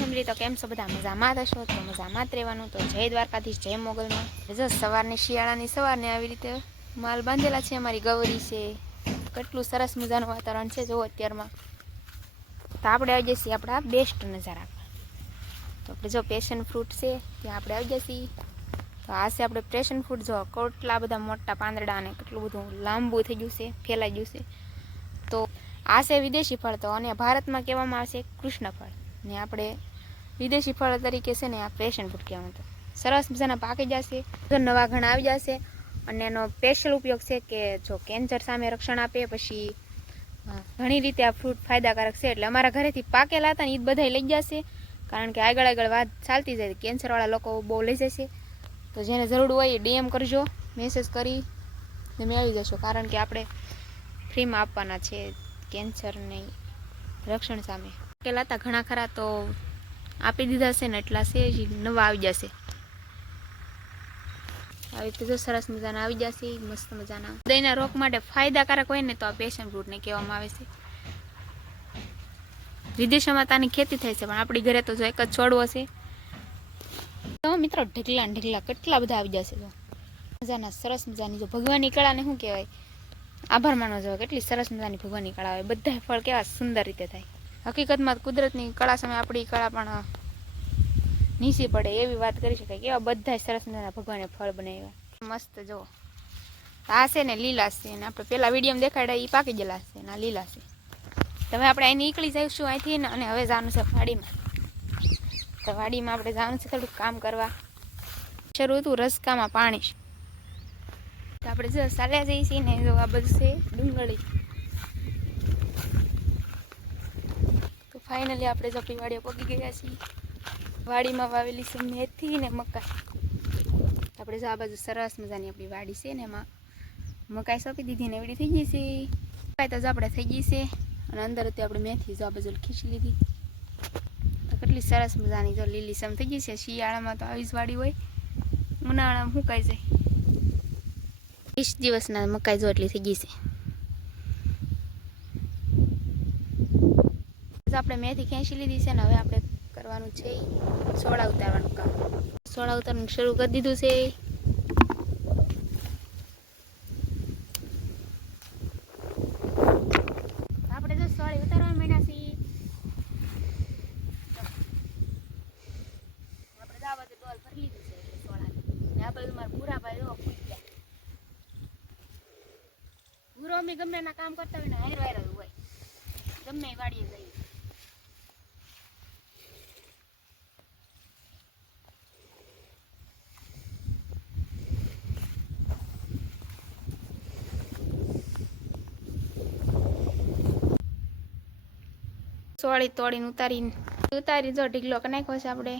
family તો કેમ છો બધા મજામાં થશો તો મજામાં જ રહેવાનું તો જય દ્વારકાધીશ જય મોગલમાં જો સવારની શિયાળાની સવારને આવી રીતે માલ બાંધેલા છે અમારી ગૌરી છે કેટલું સરસ મજાનું વાતાવરણ છે જો અત્યારમાં તો આપણે આવી જઈશું આપણા બેસ્ટ નજારા તો આપણે જો પેશન ફ્રૂટ છે ત્યાં આપણે આવી જઈશું તો આ છે આપણે પેશન ફ્રૂટ જો કેટલા બધા મોટા પાંદડા અને કેટલું બધું લાંબુ થઈ ગયું છે ફેલાઈ ગયું છે તો આ છે વિદેશી ફળ તો અને ભારતમાં કહેવામાં આવે છે કૃષ્ણ ફળ ને આપણે વિદેશી ફળ તરીકે છે ને આ પેશન ફ્રૂટ કહેવાનું તો સરસ મજાના પાકી જશે નવા ઘણા આવી જશે અને એનો સ્પેશિયલ ઉપયોગ છે કે જો કેન્સર સામે રક્ષણ આપે પછી ઘણી રીતે આ ફ્રૂટ ફાયદાકારક છે એટલે અમારા ઘરેથી પાકેલા હતા ને એ બધા લઈ જશે કારણ કે આગળ વાત ચાલતી જાય કેન્સરવાળા લોકો બહુ લઈ જશે તો જેને જરૂર હોય એ ડીએમ કરજો મેસેજ કરી તમે આવી જશો કારણ કે આપણે ફ્રીમાં આપવાના છે કેન્સરની રક્ષણ સામે પાકેલા હતા ઘણા ખરા તો આપી દીધા છે ને એટલા છે નવા આવી જશે આવી રીતે જો સરસ મજાના આવી જશે મસ્ત મજાના હૃદયના રોગ માટે ફાયદાકારક હોય ને તો આ પેશન ફ્રૂટને કહેવામાં આવે છે વિદેશોમાં તાની ખેતી થાય છે પણ આપણી ઘરે તો જો એક જ છોડવો છે તો મિત્રો ઢગલા કેટલા બધા આવી જશે તો મજાના સરસ મજાની જો ભગવાનની કળાને શું કહેવાય આભાર માનવો જોઈએ કેટલી સરસ મજાની ભગવાનની કળા હોય બધા ફળ કેવા સુંદર રીતે થાય હકીકતમાં કુદરતની કળા સામે આપણી કળા પણ નીચી પડે એવી વાત કરી શકાય કેવા બધા સરસ મજાના ભગવાને ફળ બનાવ્યા મસ્ત જો આ છે ને લીલા છે ને આપણે પેલા વિડીયોમાં દેખાડ્યા એ પાકી ગયેલા છે ને આ લીલા છે તમે આપણે અહીં નીકળી જઈશું અહીંથી ને અને હવે જવાનું છે વાડીમાં તો વાડીમાં આપણે જવાનું છે થોડુંક કામ કરવા શરૂ હતું રસકામાં પાણી તો આપણે જો ચાલ્યા જઈએ છીએ ને જો આ બધું છે ડુંગળી તો ફાઇનલી આપણે જપી વાડીઓ પગી ગયા છીએ વાડીમાં વાવેલી છે મેથી ને મકાઈ આપણે જો આ બાજુ સરસ મજાની આપણી વાડી છે ને એમાં મકાઈ સોંપી દીધી ને એવડી થઈ ગઈ છે મકાઈ તો જ આપણે થઈ ગઈ છે અને અંદર હતી આપણે મેથી જો આ બાજુ ખીચી લીધી તો કેટલી સરસ મજાની જો લીલી સમ થઈ ગઈ છે શિયાળામાં તો આવી જ વાડી હોય ઉનાળામાં સુકાઈ જાય 20 દિવસના મકાઈ જો એટલી થઈ ગઈ છે આપણે મેથી ખેંચી લીધી છે ને હવે આપણે કરવાનું છે સોડા ઉતારવાનું કામ સોડા ઉતારવાનું શરૂ કરી દીધું છે આપણે જો સોળી ઉતારવા માંડ્યા છીએ આપણે આ બધું ડોલ ભરી લીધું છે એટલે સોડા ને આ બધું મારા ભૂરાભાઈ જો ભૂરો અમે ગમે એના કામ કરતા હોય ને હાર વાયર હોય ગમે એ વાડીએ જઈએ સોળી તોડીને ઉતારી જો ઢીગલો નાખ્યો છે આપણે